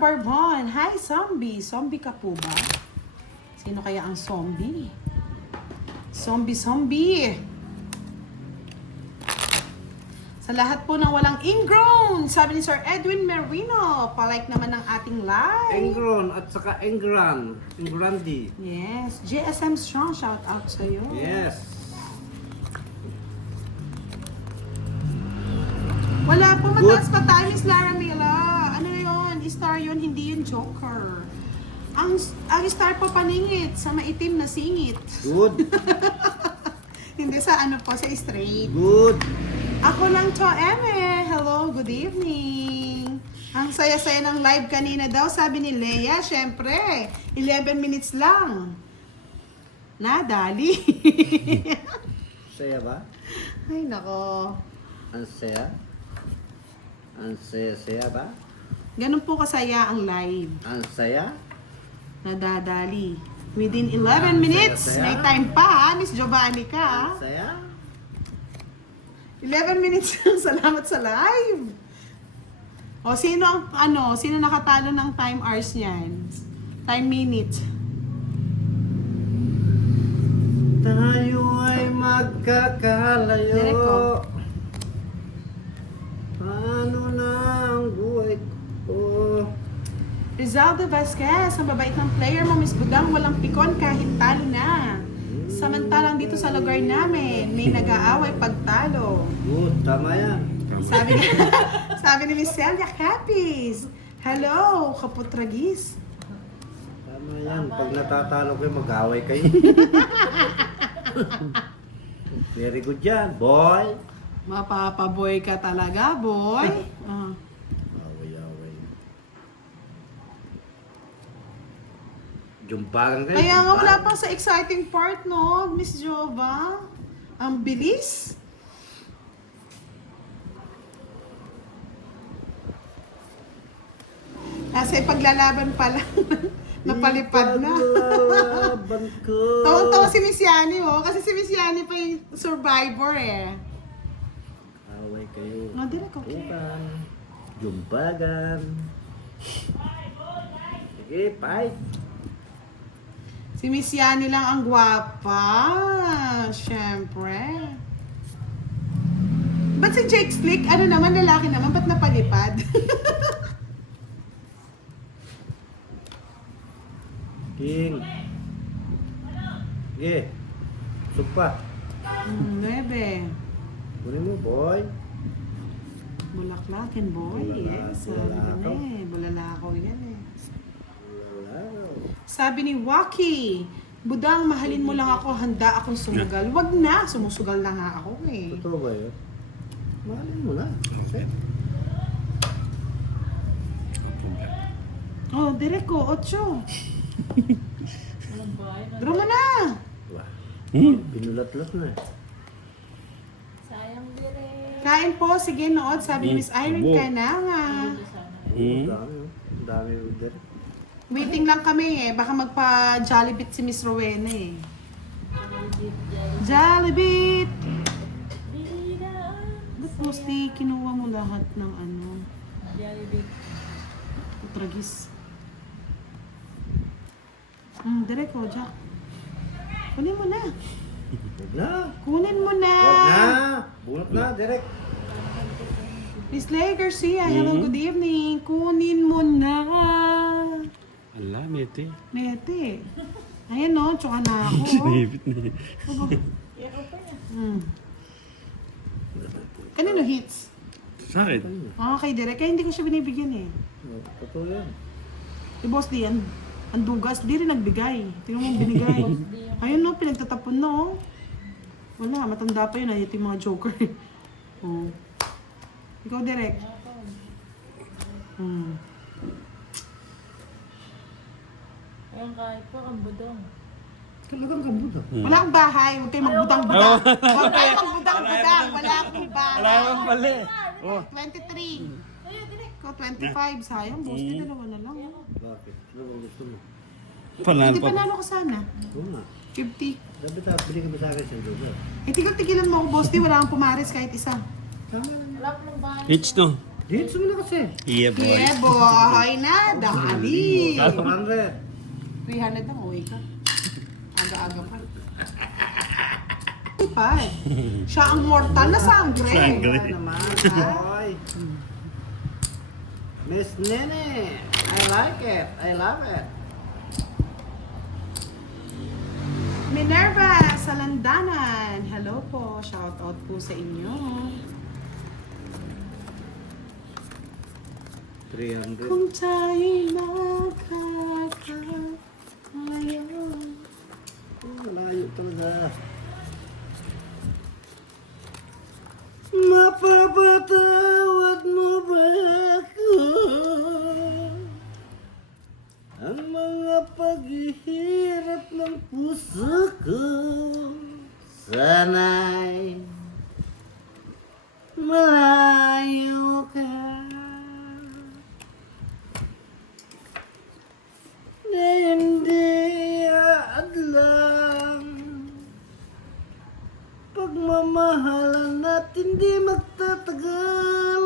Barbon. Hi, zombie. Zombie ka po ba? Sino kaya ang zombie? Zombie. Sa lahat po ng walang ingrown, sabi ni Sir Edwin Merino, palike naman ng ating live. Engron at saka Engrandi. Yes, GSM Strong, shout out sa iyo. Yes. Wala po, mataas pa tayo, Miss Lara Mila. Ano yun? Star yun, hindi yun Joker. Ang star pa paningit sa maitim na singit. Good. Hindi sa ano po, sa straight. Good. Ako lang to, Eme. Hello, good evening. Ang saya-saya ng live kanina daw, sabi ni Leia. Syempre, 11 minutes lang. Nadali. Saya ba? Ay, nako. Ang saya? Ang saya ba? Ganun po kasaya ang live. Ang saya? Nadadali. Within 11 minutes. saya. May time pa, ha? Miss Giovanni ka, ha? Ang saya? 11 minutes lang. Salamat sa live. O, sino nakatalo ng time hours niyan? Time minute. Tayo ay magkakalayo. Direko. Paano na ang buhay ko? Rizaldo Vasquez, ang babait ng player mo, Miss Budang, walang pikon kahit talo na. Samantalang dito sa lugar namin, may nag-aaway pagtalo. Good, tama yan. Sabi ni Miss Celia Capis, hello, kaputragis. Tama yan. Pag natatalo kayo, mag-away kayo. Very good yan, boy. Mapapaboy ka talaga, boy. Away. Jumparang kayo. Kaya nga jumparang. wala pang sa exciting part, no, Miss Jova? Ang bilis. Kasi paglalaban pa lang, napalipad na. Ipaglalaban ko. Tawang-tawa si Miss Yani, oh. Kasi si Miss Yani pa yung survivor, eh. Away kayo. No, direk, okay. Upan. Jumbagan. Sige, fight. Si Miss Yani lang ang gwapa. Siyempre. Ba't si Jake Slick, ano naman, lalaki naman, ba't napalipad? King. Sige. Supa. 9. Kunin mo, boy. Bulaklakin, boy. Yes, sabi ko na eh. Bulalakaw yan eh. Wala. Sabi ni Waki, Budang, mahalin mo lang ako, handa akong sumugal. Wag na, sumusugal na nga ako eh. Totoo ba yun? Mahalin mo na. Okay. Oh, direko, 8. Draw mo na! Wah. Binulat-lat na. Sayang dire. Kain po, sige nood, sabi ni Miss Irene Cananga. Ang dami, oh. Ang dami yung dir. Waiting lang kami eh, baka magpa-Jollibee si Miss Rowena eh. Jollibee! Ba't mostly kinuha mo lahat ng ano? Jollibee. Tragis. Direko, Jack. Kunin mo na. Huwag na. Kunin mo na. Huwag na. Bunot na, direct. Miss Leigh Garcia, hello, good evening. Kunin mo na. Ala, mete. Nete. Ayan no, tsuka na ako. Sinipit na. Kanino hits? Sa akin. Kay Derek. Kaya hindi ko siya binibigyan eh. Totoo yan. Si Boss D, ang dugas, di rin nagbigay. Tingnan mo ang binigay. Ayun no, pinagtatapon no. Wala, matanda pa yun. Ayun yung mga joker. Oh. Ikaw, Derek. Ayun kahit po ang budong. Talagang kabuto. Wala akong bahay. Huwag kayo magbudang-budang. Huwag kayo magbudang-budang. Wala akong bahay. Wala akong mali. Oh. 23. Ikaw 25. Sayang, Boss D, dalawa na lang. Bakit? Ano bang gusto mo? Palan Hindi pa. panalo ka sana. Oo nga. 50. Dapat bili ka ba sa akin sa lugar? Eh, tigilan mo ako, Boss D. Wala akong pumaris kahit isa. Tama lang. Wala po ng bahay. H2. Dito mo na kasi. Yeah, boy. Yeah, boy. Nada. 400. 300 lang, uwi ka. Aga-aga pa. Pa. Siya ang mortal na sangre. Sangre. Wala naman, boy. Miss Nene, I like it. I love it. Minerva sa Landanan. Hello po. Shout out po sa inyo. 300. Kung tayo'y makakalayo. Malayo talaga. Mapapatawad mo ba ako? Ang mga paghihirap ng puso ko. Sana'y malayo ka. Na hindi aadlang pagmamahalan at hindi magtatagal.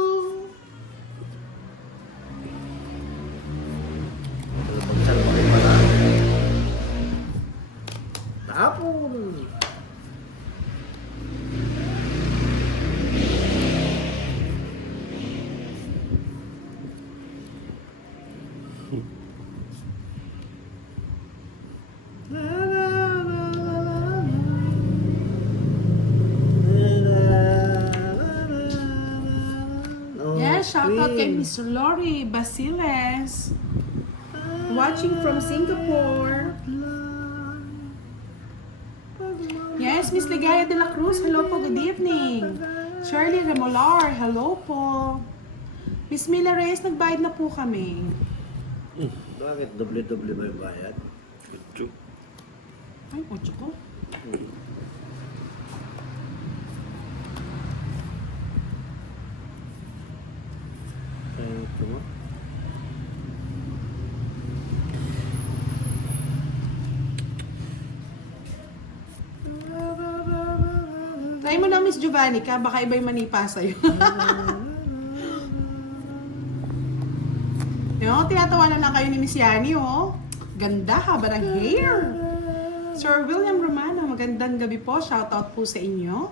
Tapon. Yes, shout out kay Miss Lori Basiles. Watching from Singapore. Yes, Miss Ligaya de la Cruz. Hello po, good evening. Shirley Remolar. Hello po. Miss Mila Reyes, nagbayad na po kami. Bakit doble-doble ba yung bayad? Ay, kotse ko. Ito mo? Try mo na, Miss Giovanni ka. Baka iba yung manipa sa'yo. Yung, tinatawanan lang kayo ni Miss Yani, oh. Ganda, haba ng hair. Sir William Romano, magandang gabi po. Shoutout po sa inyo.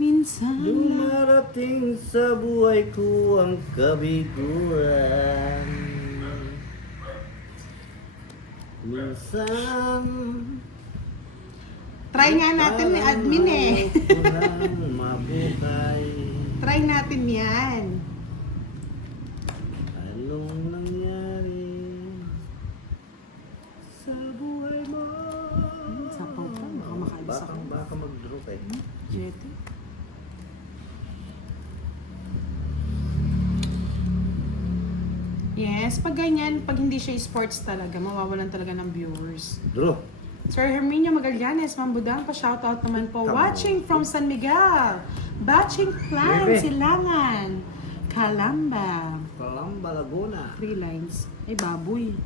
Minsan lang. Dumarating sa buhay ko ang kabiguan. Minsan Try nga natin ni admin eh. walang mabuhay. Try natin yan. Anong nangyari sa buhay mo? Sapaw pa, baka makaalis ako. Baka mag-draw kayo. Jetty. Yes, pag ganyan, pag hindi siya sports talaga, mawawalan talaga ng viewers. Draw. Sir Herminio Magallanes, Mambudang pa shoutout naman po. Come Watching from San Miguel. Batching Plan, Bebe. Silangan. Kalamba. Palamba, Laguna. 3 lines. Ay, baboy.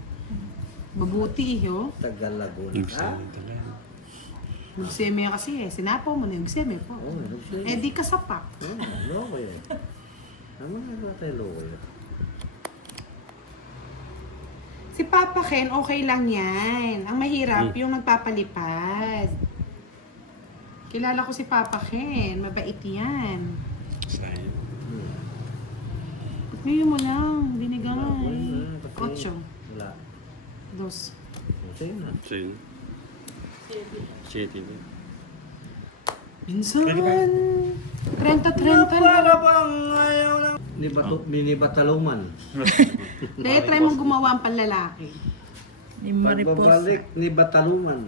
Mabuti, oh. Tagal Laguna. Ha? Nagseme kasi eh. Sinapaw mo na yung seme po. Oo, nagseme. Eh, di ka sapak. Loko yun. Ano nga tayo loko yun? Si Papa Ken, okay lang yan. Ang mahirap, yung nagpapalipad. Kilala ko si Papa Ken. Mabait yan. Ngayon mo lang. Binigay. 8. Wala. 2. Sige na. City. Minsan. 30-30 Para lang. bang ayaw lang. Binibataluman. Dahil try mong gumawa ang panlalaki. Ni Maripos. Pagbabalik ni Bataluman.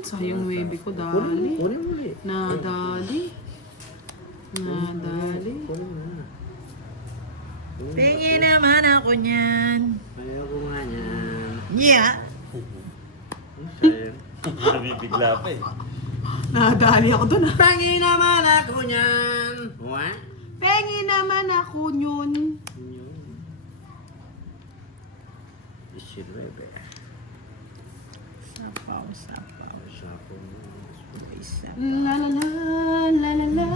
Sayang webe ko, dali. Kunin mo ulit. Nadali. Nadali. Kunin mo na. Tingin naman ako niyan. Ayaw ko nga niyan. Yeah. Sayang. Nabibigla pa eh. Nadali ako dun ah. Tangi naman ako niyan. What? Pengi naman ako yun. 19. Sapaw, sapaw. Sapo. Isa. La la la, la la la.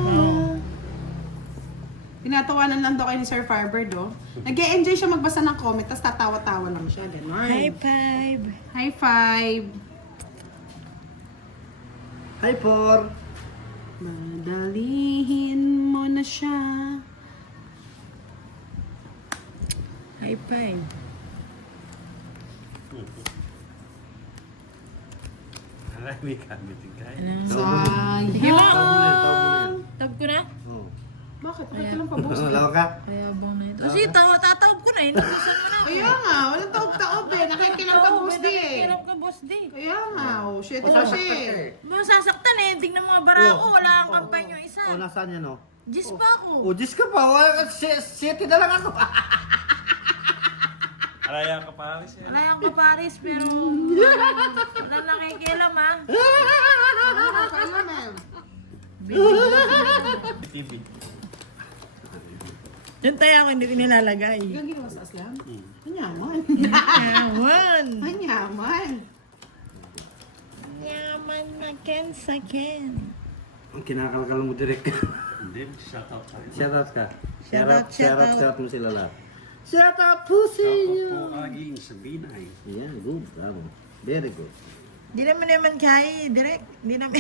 Tinatawanan lang daw kayo ni Sir Firebird, oh. Nag-e-enjoy siya magbasa ng comment, tapos tatawa-tawa lang siya. Ganon. High five. High five. Hi, Por. Madalihin mo na siya. High five. Aray, may gamit din kayo. Ano? Sayang. Tab ko na? Oh. Bakit? Bakit ka lang pa-boss? Wala ka? Kaya bang na ito. Kasi tatawag ko na eh. Nabusan mo na. Kaya nga, walang taob-taob eh. Nakikilang ka, boss di eh. Hirap ka, boss di. Kaya nga, oh. Shit, shit. Masasaktan eh. Tingnan mga barako. Wala kang kampay yung isa. Oh, nasaan yan, oh? Diyos pa ako. Oh, Diyos ka pa. Wala ka. 7 na lang ako. Araya ka Paris eh. Wala yung kaparis pero wala nakikialam ha. Kailan eh. TV. Yung tayo ako hindi ko nilalagay. Ilang ginawa sa aslam? Manyaman. Yaman. Manyaman. Yaman na ken sa ken. Ang kinakalkal mo direct. Hindi, shout out tayo. Shoutout ka. Shout out. Shout mo sila lahat. Shoutout po sa Shout inyo. out po aging sa Binay. Yan, good. Bravo. Very good. Di naman kaya direct. Di naman.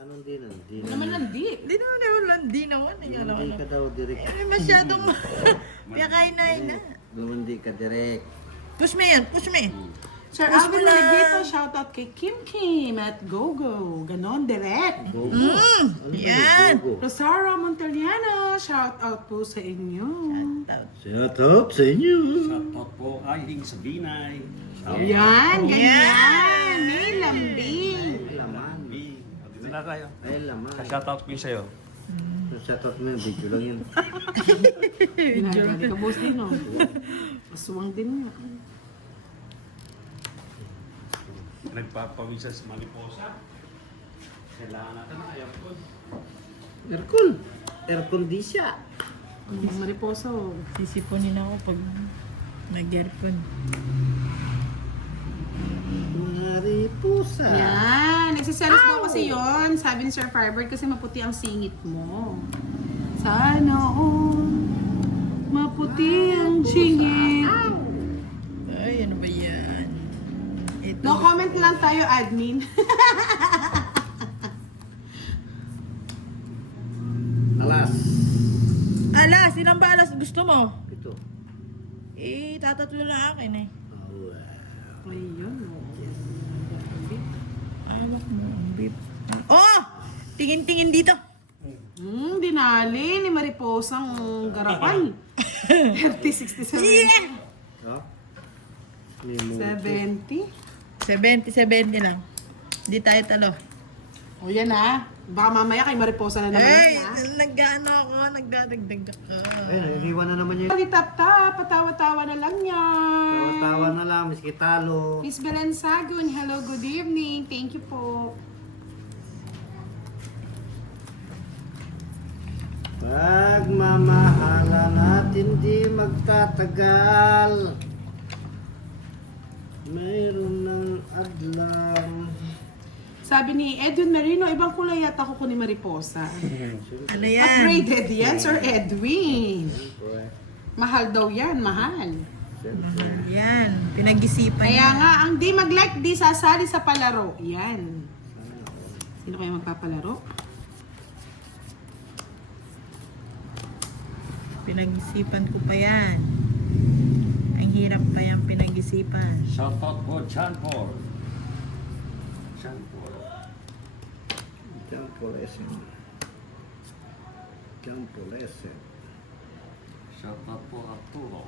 Anong dinan? Ano naman nandi? Di naman. Di naman. Lumandi ka daw direct. Eh, masyadong piyakay na. Lumandi ka direct. Push me yan. Push me. Sir Push Alvin mo lang. Maligito, shoutout kay Kim Kim at Gogo. Ganon, direct. Go. Yan. Go. Rosara Montaliano, shoutout po sa inyo. Shoutout sa inyo. Shout out po aging sa Binay. Shout out Yan, po. ganyan. May lambing. Ay, laman. Bing. Dito na tayo. Ay, laman. Shout out po yung sa'yo. Shoutout mo yung video lang yun. Ginagaling ka, boss din, no? Aswang din nga. Nagpapawisan sa Mariposa. Kailangan natin na aircon. Aircon. Aircon di siya. Ang mariposa, oh. Sisiponin ako pag nag-aircon. Mariposa. Yan, nagsiselos daw kasi yon. Sabi ni Sir Firebird kasi maputi ang singit mo. Sana all maputi ang singit. Ay, ano ba yan? Ito. No comment lang tayo, admin. Alas. Alas, ilang ba alas gusto mo? Ito. Eh, tatatlo na akin eh. Ayun, oh. Alak mo, ang beef. Oh! Tingin-tingin dito. Dinali ni Mariposang garapal. 30, 60, 70. Yeah! Oh. May mo. 70. 70 lang. Di tayo talo. O yan ha. Baka mamaya kay Mariposa na naman Ay, yan ha. nag-ano ako, nagdadagdag ako. Ay, iniwan na naman yun. Tap-tap, patawa-tawa na lang yan. Tawa na lang, miski talo. Miss Belen Sagun, hello, good evening. Thank you po. Pagmamahalan natin di magtatagal. Mayroon ng adlaw. Sabi ni Edwin Merino, ibang kulay yata ko ni Mariposa. Ano yan? Upgraded yan, Sir Edwin. Mahal daw yan, mahal. Mahal yan. Pinag-isipan Kaya yan. nga, ang di mag-like, di sasali sa palaro. Yan. Sino kaya magpapalaro? Pinag-isipan ko pa yan. Ang hirap pa yan pinag-isipan. Shout out po, Chan Paul. Chan Paul. Campo Lesen. Shout out po, Arturo.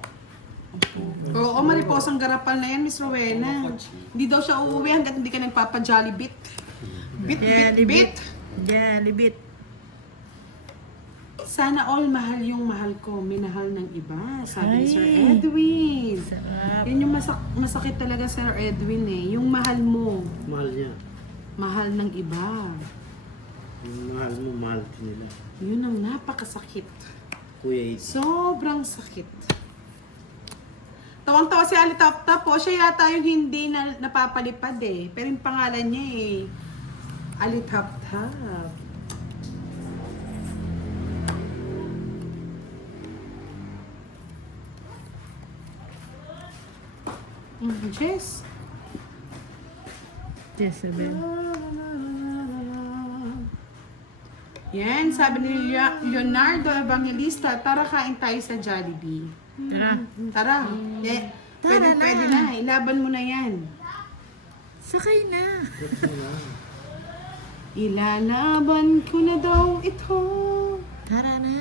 Oo, Mariposang garapal na yan, Miss Rowena. Hindi daw siya uuwi hanggat hindi ka nagpapa-jollibit. Bit, bit, bit. Libit. Sana all mahal yung mahal ko, minahal ng iba. Sabi ni Sir Ay. Edwin. Sarap. Yan yung masakit talaga, Sir Edwin eh. Yung mahal mo, Mahal niya. mahal ng iba. Yung mahal mo, mahal din nila. Yun ang napakasakit. Kuya It. Sobrang sakit. Tawang-tawa si Ali Tap Tap po. Siya yata yung hindi na napapalipad eh. Pero yung pangalan niya eh. Ali Tap Tap. Jess. Jezebel. Yan, sabi ni Leonardo Evangelista, tara kain tayo sa Jollibee. Tara. Tara. Eh, Tara na. pwede na. Ilaban mo na yan. Sakay na. Ilalaban ko na daw ito. Tara na.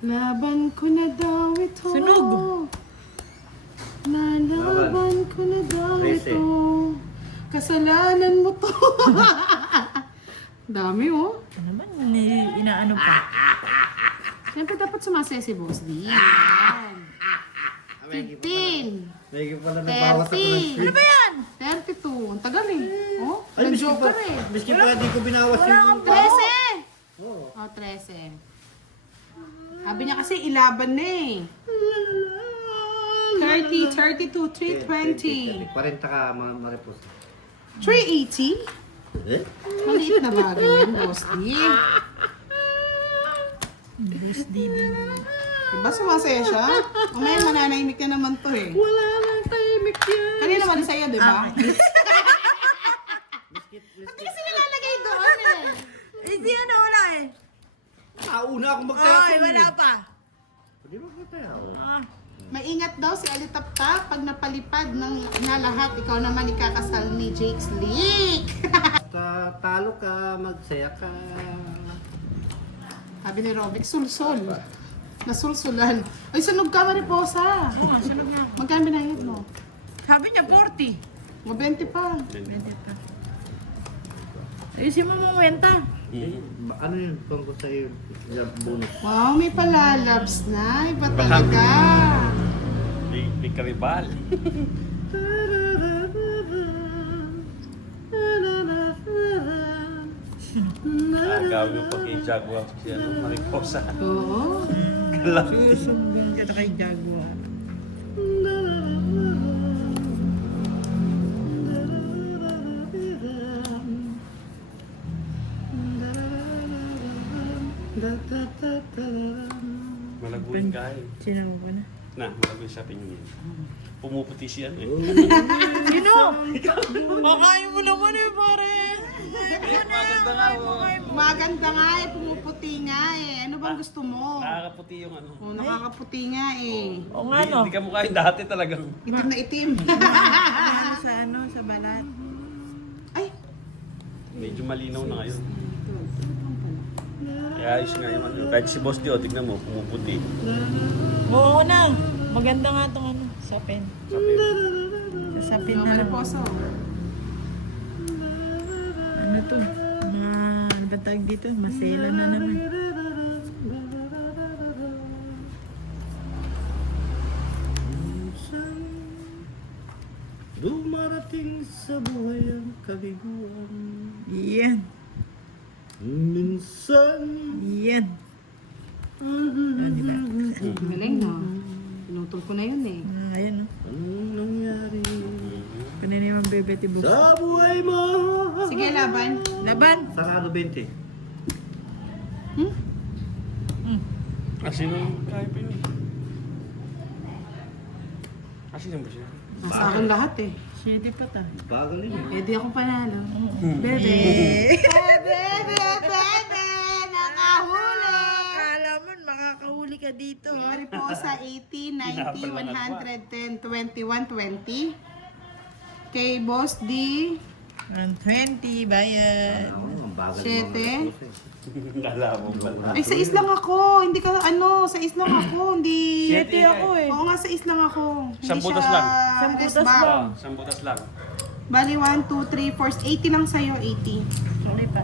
Laban ko na daw ito. Sunog. Lalaban ko na daw Rese. ito. Kasalanan mo to. Dami oh. Ano ba? Inaano pa? Siyempre dapat sumasaya si Boss D. Yan. 15. May pala nagbawas ako ng 30. speed. Ano ba yan? 32. Ang tagal eh. Oh, Ay, miski pa, nag-joker eh. miski pa di ko binawas yung... 13. Oo. Oh, 13. Sabi niya kasi ilaban na eh. 30, 32, 320. 40 ka, maripos. 380? Eh? Maliit na bagay yan, Boss D. Boss Didi. Diba sumasaya siya? O ngayon mananahimik na naman to eh. Wala nang tahimik yan. Kanina man sa'yo, di ba? Biskit, Ba't kasi nilalagay doon eh? Hindi ano, wala eh. Una akong Ay, magtapon wala pa. Hindi ba magtayaw? Ah. Maingat daw si Ali Taptap pag napalipad na lahat. Ikaw naman ikakasal ni Jake Slick. Basta talo ka, magsaya ka. Sabi ni Robic, sulsul. Nasulsulan. Ay, sunog ka, Mariposa. Sunog na. Magkano binayad mo? Sabi niya 40. O 20 pa. Pwede pa. Ayusin mo mo wenta. Ano yun? Kung ko sa'yo, yung bonus. Wow, may palalabs na. Iba talaga. May karibal. Gagawin mo pa kay Jaguar siya ng Mariposa. Oo. Galak. Susumbong kita kay Jaguar. Malaguin ka eh. Sinaw ko na. Na, malaguin sa pinyin. Pumuputi siya eh. Sino? Bakain mo naman eh, pare. Maganda nga oh. Maganda nga eh, pumuputi nga eh. Ano bang gusto mo? Nakakaputi yung ano. Oh, nakakaputi nga eh. O nga no. Hindi ka mukha yung dati talagang. Itim na itim. Sa ano, sa balat. Ay, Medyo malinaw na ngayon. Kaya ayos nga yung ano. Kahit si Boss Dio, tignan mo, pumuputi. Oo na. Maganda nga itong ano, sapin. Sabi, Sapin no, na lang. Mariposa. Ano to? Ano ba tawag dito? Masela na naman. Dumarating sa buhay ang kabiguan. Yan. Minsan. Yan. Galing no? Pinutol ko na yun eh. Ayan o. Anong nangyari Pinaniman bebe tibus. sa buhay mo? Sige, laban. Laban! Sarado 20. sino kaya pa yun? Sino ba siya? Nasa akin lahat eh. Shady pa ta. Bagal yun. Eh di ako panalo. Bebe. Bebe! Nakahuli! Akala mo, makakahuli ka dito. Mariposa 80, 90, 110, 21, 20. Kay Boss D, 120, bayad. Ang bagal. 7. Kala mo pala. Ay, sa lang ako. Hindi ka, ano, sa lang ako. Hindi. Shady ako eh. Oo nga, sa lang ako. Hindi Isang butas siya lang. Isang butas desbang. lang. Isang butas lang. Bali, 1, 2, 3, 4. 80 lang sa'yo, 80. Sorry pa.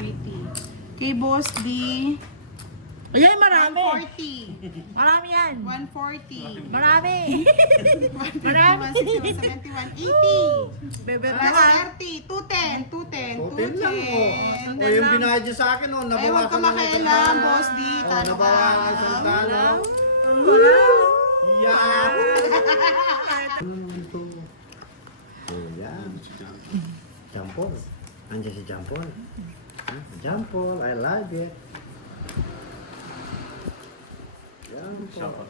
80. Kay Boss D, Ayan, marami. 140. Marami yan. 140. Marami. 151, 61, 70. 80. Bebe Plus pa. 30. 210. 210. Hotel lang o. 210. O yung binayad niya sa akin o. Ay, huwag ka makialam, Boss D. Talo ka. Nabawasan sa talo. Yahoo! Ayan. Jampol. Andiyan si Jampol. Jampol, I like it. Jampol.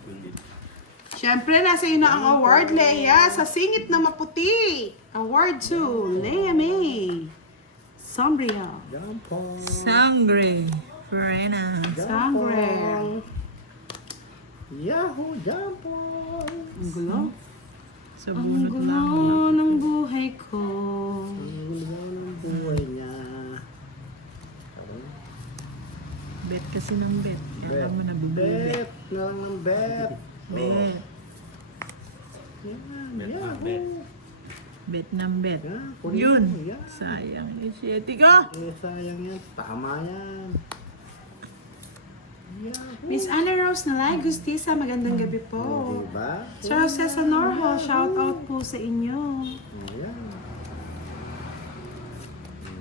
Siyempre, nasa iyo na ang award, Leia, sa Singit na Maputi. Award to Leia May Sombria. Jampol. Sangre. Ferena. Sangre. Yahoo! Jampol. Ang gulo. Sa Ang bunot gulo lang. ng buhay ko. Ang gulo ng buhay niya. Bet kasi ng bet. Kaya mo nabibili. Bet. Na lang ng bet. Bet. Yan. Bet na Yahoo! bet. Bet ng bet. Yan, kunin Yun. mo, yan. Sayang. Eh, shitty ko. Eh, sayang yan. Tama yan. Yahoo! Miss Anna Rose Nalay Gustisa, magandang gabi Oh, po. diba? Sir Jose Sanorho, shout out po sa inyo. Ayan.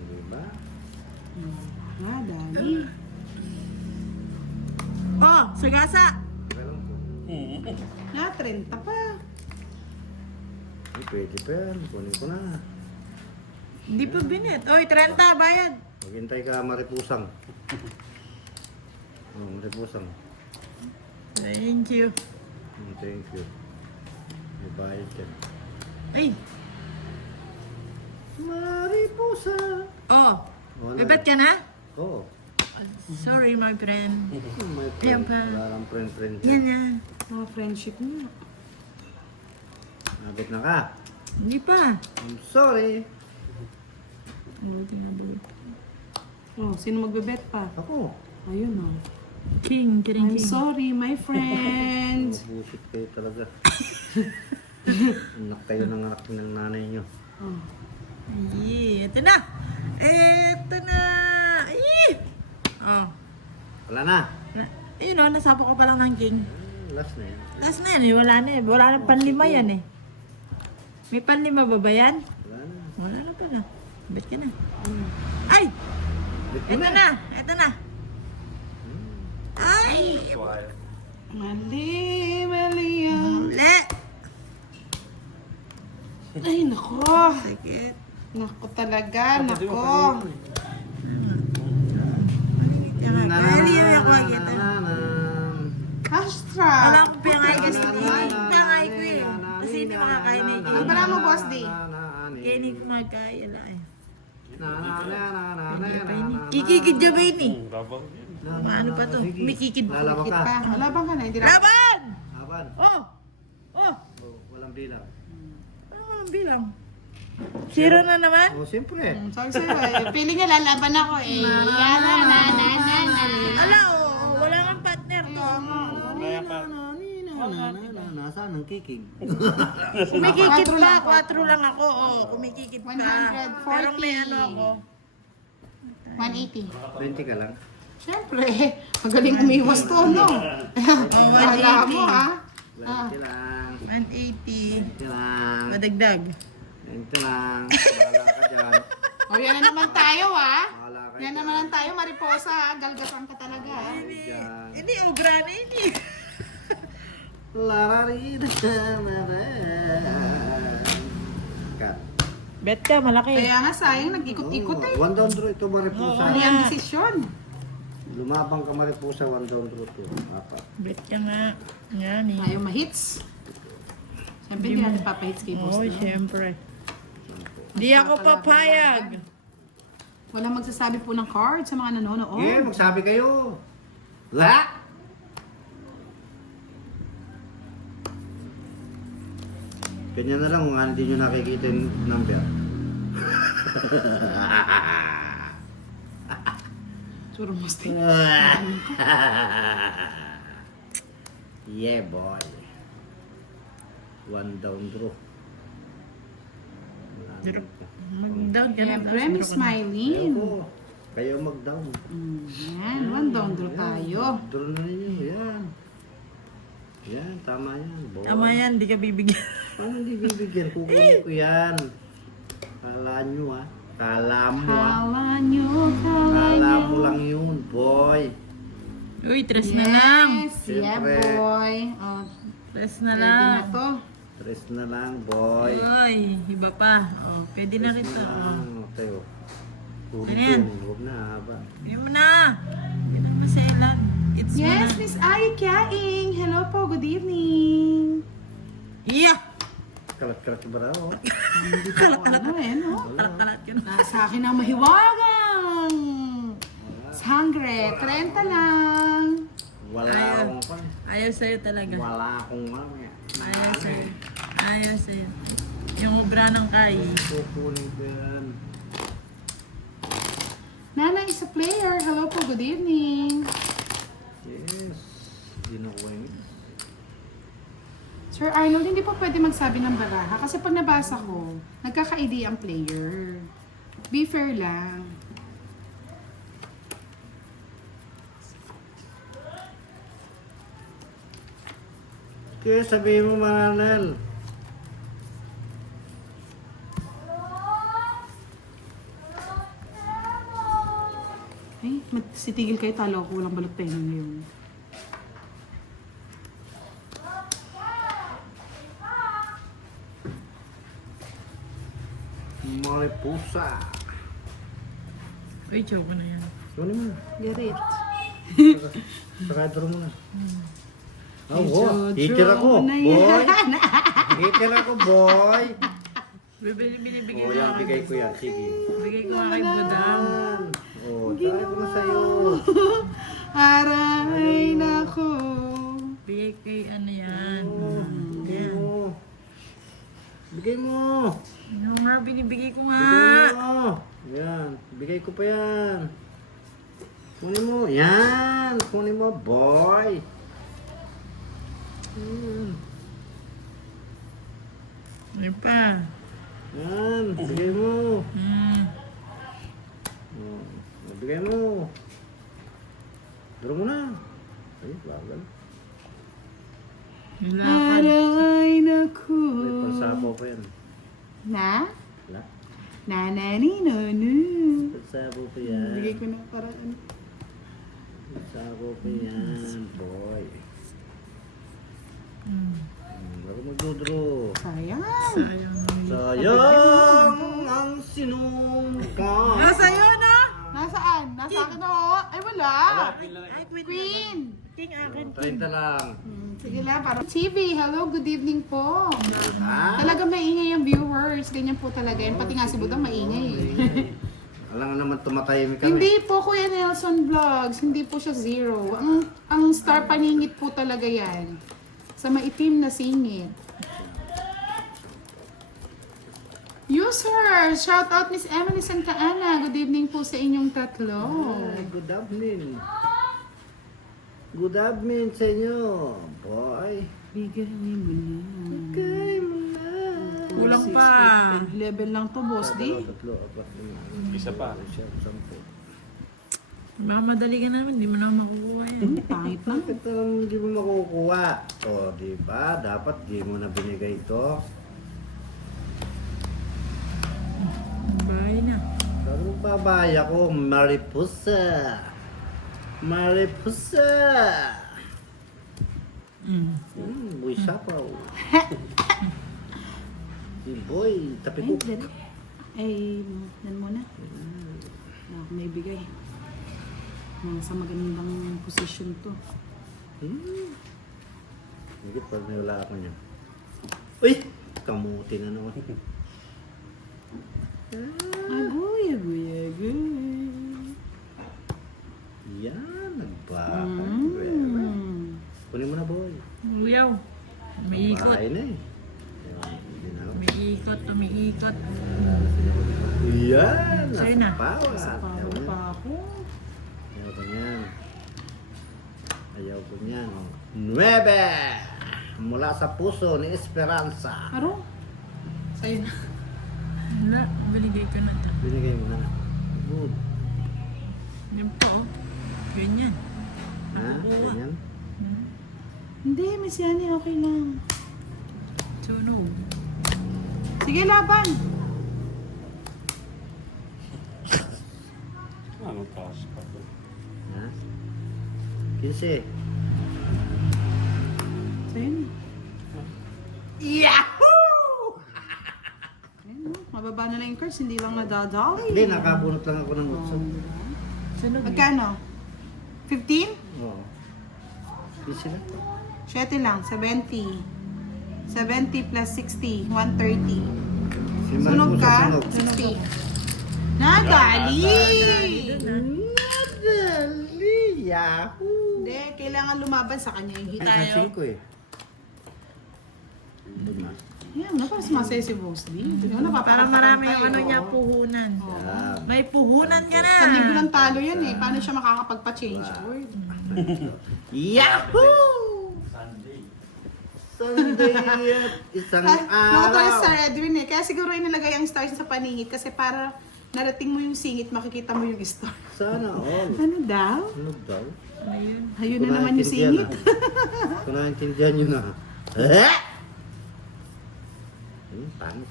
Diba? Ah, dami. Oh, sagasa. Meron po. Na, 30 pa. Ay, pwede pa yan. Kunin ko na. Hindi pa binit. Oy, 30, bayad. Maghintay ka, Maripusang. Oh, Maripusang. Thank you. Thank you. May bayad yan. Ay. Maripusa! Oh. Oh, May bet ka na? Oo. Sorry, my friend. Oh, may Ayan friend. pa. Wala kang friend-friend Yan yan. Mga friendship niyo. Nabit na ka. Hindi pa. I'm sorry. Buti na buti. Oh, sino magbebet pa? Ako. Ayun oh. King, kiring I'm king. sorry, my friend. Bullshit kayo talaga. Anak kayo ng anak ng nanay nyo. Oh. Ay, ito na. Ito na. Ay. Oh. Wala na. Ayun o, nasapo ko pa lang ng king. Last na yan. Last na yan eh, wala na eh. Wala na panlima yan eh. May panlima ba ba yan? Wala na. Wala na pala. Bet ka na. Ay! Bit mo Ito na. na! Ito na! Ay! Mali, mali yan. Uli! Ay, nako. Sakit. Nako talaga, nako. Kali yung ako kita. Astra. Wala akong piyangay kasi piyangay ko eh. Kasi hindi makakain na Ano ba naman, Boss D? Kaya hindi ko makakain na eh. Na. Kikikid dyan ba yun eh? Rabang yan. Ano pa to? Kumikikid. Lalaban Kit ka. pa. Laban ka na, hindi na. Laban! Haban. Oh! Oh! Oh, walang bilang. Ano ang bilang? Zero na naman? Oh, siyempre. Sabi sa'yo eh. Feeling nga lalaban ako eh. Yan na. Ala, oh, wala nang partner to. Kaya ka. Nasaan ang kikig? Kumikikid pa, 4 lang ako. Oh, kumikikid pa. 140. Pero may ano ako. 180. 20 ka lang. Siyempre, magaling umiwas to, no? Oh, Wala mo, 180. ha? 20 lang. 180. 20 lang. Madagdag. 20 lang. Bahala ka dyan. O, yan na naman tayo, ha? Bahala ka Yan naman tayo, Mariposa, ha? Galgatan ka talaga, ha? dyan. Hindi, ugra na yun eh. Cut. Bet ka, malaki. Kaya nga, sayang, nag-ikot-ikot eh. One down draw ito, Maripusa. Ano yung desisyon? Lumabang ka, Maripusa. One down draw ito. Apat. Bet ka nga. Yan eh. Ayaw ma-hits. Siyempre, hindi natin papahits kay boss. Oo, no? syempre. Di ako papayag. Walang magsasabi po ng card sa mga nanonood. Okay, magsabi kayo. La! Ganyan na lang kung hindi nyo nakikita yung number. Suro mo, Steve. Yeah, boy. One down draw. Mag-down ka na. Siyempre, Miss Ayaw Smiling. ko. Kayo mag-down. Yan, one down draw tayo. Draw na ninyo. Yan. Yan, tama yan. Boy. Tama yan, di ka bibigyan. Paano hindi bibigyan? Kukunin ko yan. Kala nyo ah. Kala mo ah. Kala nyo, Kala mo lang yun, boy. Uy, 3 na lang. Yes, yeah Siyempre. boy. Oh, 3 na pwede lang. na to. 3 na lang, boy. Uy, iba pa. Oh, pwede na rin to. Oh. Okay, oh. Huwag Ano yan? huwag na, haba. Hindi mo na. Hindi na maselan. It's Yes, mo na. Miss Ai Kiaing. Hello po, good evening. Yeah! Kalat-kalat ba raw? oh? Hindi pa ako ano eh, no? Kalat-kalat ka na. Nasa akin ang mahiwagang sangre. 30 lang. Wala Ayaw. akong pan. Ayaw sa'yo talaga. Wala akong mami. Ayaw sa'yo. Ayaw sa'yo. Yung obra ng Kai. Kukunin ko yan. Nana is a player. Hello po, good evening. Yes. Hindi na ko yun. Sir Arnold, hindi po pwede magsabi ng baraha kasi pag nabasa ko, nagkaka-idea ang player. Be fair lang. Kaya sabihin mo, Mananel. Ay, sitigil kayo, talo ako. Walang balot tayo ngayon. Mariposa. Uy, joke na yan. Ano mo? Garit. Sakadro mo na. Oh, Jojo teacher ako, na boy. yan. Teacher ako, boy. Binibigay Oh, yan, bigay ko yan. Sige. Bigay ko nga kay Budang. Oh, tayo ko na sa'yo. Aray, nako. Bigay kay ano yan. Bigay mo. Bigay mo. Ano nga, binibigay ko nga. Bigay mo. Yan, bigay ko pa yan. Kunin mo. Yan, kunin mo, boy. Ano pa? Yan, bigay mo. Oh, bigay mo. Duro mo na. Ay, bagal. Lakad. Aray, nako. May pansapaw pa yan. Na? Wala. Nanani, no, no. Pansapaw pa yan. Bigay ko na para ano. Pansapaw pa yan, boy. Bago magdudro. Sayang. Sayang. Sayang ang sinumpa. Nasa iyo na? Nasaan? Nasa akin na ako? Ay, wala. Ay, queen. Queen. King akin. 30 lang. Sige lang, para. TV, hello, good evening po. Ha? Talaga maingay ang viewers. Ganyan po talaga yan. Pati nga si Budang maingay. Alam nga naman tumatahimik kami. Hindi po Kuya Nelson Vlogs. Hindi po siya zero. Ang star paningit po talaga yan. Sa maitim na singit. User! Shout out Miss Emily Santa Ana. Good evening po sa inyong tatlo. Ay, good evening. Good evening sa inyo, boy. Bigay mo na. Bigay mo na. Kulang pa. Level lang to, boss di. Tatlo, apat, lima. Isa pa. Siyam, 10. Mamadali ka naman, di mo na makukuha yan. Pangit lang. Bakit hindi mo makukuha? O, di ba? Dapat di mo na binigay ito. Bahay na. Pero babaya ko, mariposa. Mariposa. Boy sapaw. Si boy, tapi Ay, ko. dali. Ay, yan muna. Ako may bigay. Sa magandang position to. Higit pag wala ako niya. Uy! Kamuti na naman. Agoy, agoy, agoy. Yan, nagbago. Kunin mo na, boy. Uyaw. Umiikot. Bahay na eh. Yan, hindi na ako. Umiikot, umiikot. Yan! Sa'yo na. Nasapawan. Sa Ayaw pawal na. pa ako. Ayaw ko niyan. Ayaw ko niyan. 9! Mula sa puso ni Esperanza. Aro? Sa'yo na. Wala, binigay ko na ito. Binigay mo na. Good. Yan po, oh. Ganyan. Ha? Ganyan? Hindi, Miss Yani, okay lang. Sunog. Sige, laban. Ano taas pa to? Ha? 15. So yun. Yahoo! Ayun, no? Mababa na lang yung cards, hindi lang nadadali. Hindi, nakabunot lang ako ng utso. Sunog eh. Magkano? 15? Oo. Easy lang. 7 lang, 70. 70 plus 60, 130. Si Sunog Mariposa, ka? sunog. 60. Nagali! Nadali! Yahoo! Hindi, kailangan lumaban sa kanya yung hit. Tayo. Ko eh. Yan, parang sumasaya si Boss D. Parang marami yung ano niya, puhunan. Ah, May puhunan ka na. Sa libo ng talo yan eh. Paano siya makakapagpa-change word? Yahoo! Sunday. Sunday at isang Nakatuloy araw. sa Redwin eh. Kaya siguro yung nilagay ang stars sa paningit kasi para narating mo yung singit, makikita mo yung star. Sana all. Ano daw? Ano daw? Ayun. Ayun na naman yung singit. Kung naintindihan nyo na. Eh? Pangit.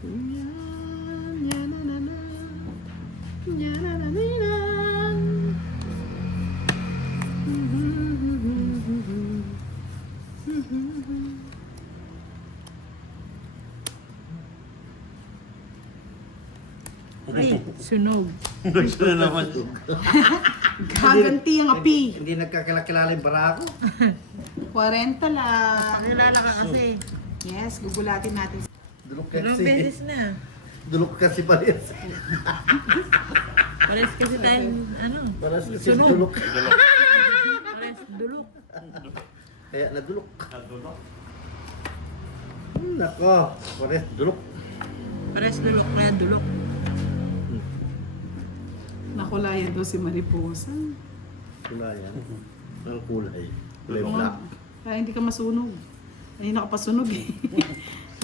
Yan, yan, na, na, na. Yan, na, na, na, na. Ay, sunog. Gusto na naman. Gaganti ang api. Hindi nagkakilala yung bara ko. 40 lang. Nakilala ka kasi. Yes, gugulatin natin. Dulok Ilang kasi. beses na. Dulok kasi parehas. Pares kasi tayo, ano, Parehas kasi Sunog. dulok. pares dulok. Kaya nadulok. Natulog. Nako, parehas dulok. Pares dulok, kaya dulok. Nakulayan daw si Mariposa. Kulay yan. Ang kulay. Kulay Oo. black. Kaya hindi ka masunog. Ay, nakapasunog eh.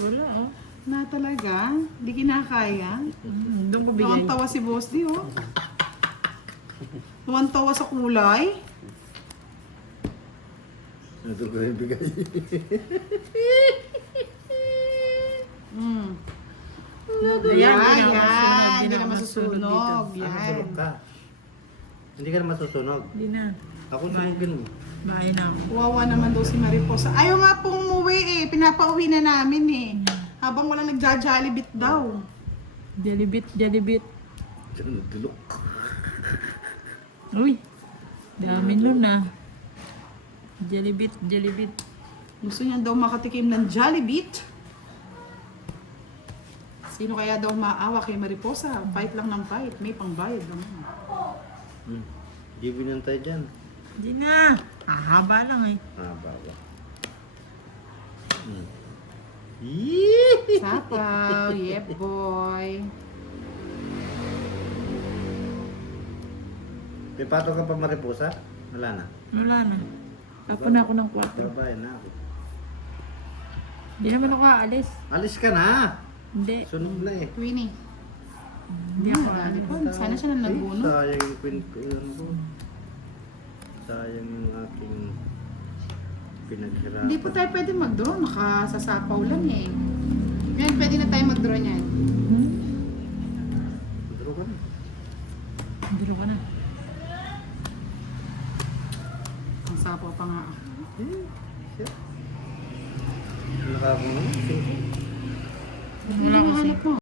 Wala, oh. Na talaga? Hindi kinakaya? Doon ko bigay. Tuwang-tawa si Boss D, oh. Tuwang-tawa sa kulay. Nadulok na yung bigay. Mm. Yan, Yan, hindi hindi na na masusunog. dito. Ah, Yan. dulok ka. Hindi ka na masusunog. Hindi na. Ako sunugin mo. Bahay na ako. Wawa naman daw si Mariposa. Ayaw nga pong umuwi eh. Pinapauwi na namin eh. Habang walang nagja-jollibit daw. Jalibit, jalibit. Diyan nadulok. Uy, dami nun ah. Jalibit, jalibit. Gusto niya daw makatikim ng Jollibit. Sino kaya daw maawa kay Mariposa? Fight lang ng fight. May pangbayad naman. Give in tayo dyan. Hindi na. Hahaba lang eh. Ah, bawa. Yee! Sapaw. Yep, boy. May pato ka pa Mariposa? Wala na. Wala na. Tapo na ako ng kwarto. Babay na ako. Hindi naman ako aalis. Alis ka na! Hindi. Sunog na eh. Winnie. Hindi ako Dali aalis. po. Sana siya nang naguno. Sayang yung pinag ko. Sayang yung aking pinaghirapan. Hindi po tayo pwede mag-draw. Nakasasapaw lang eh. Ngayon, pwede na tayo mag-draw niyan. Duro ka na. Duro ko na. Ang sapaw pa nga. Nakakuha na. Wala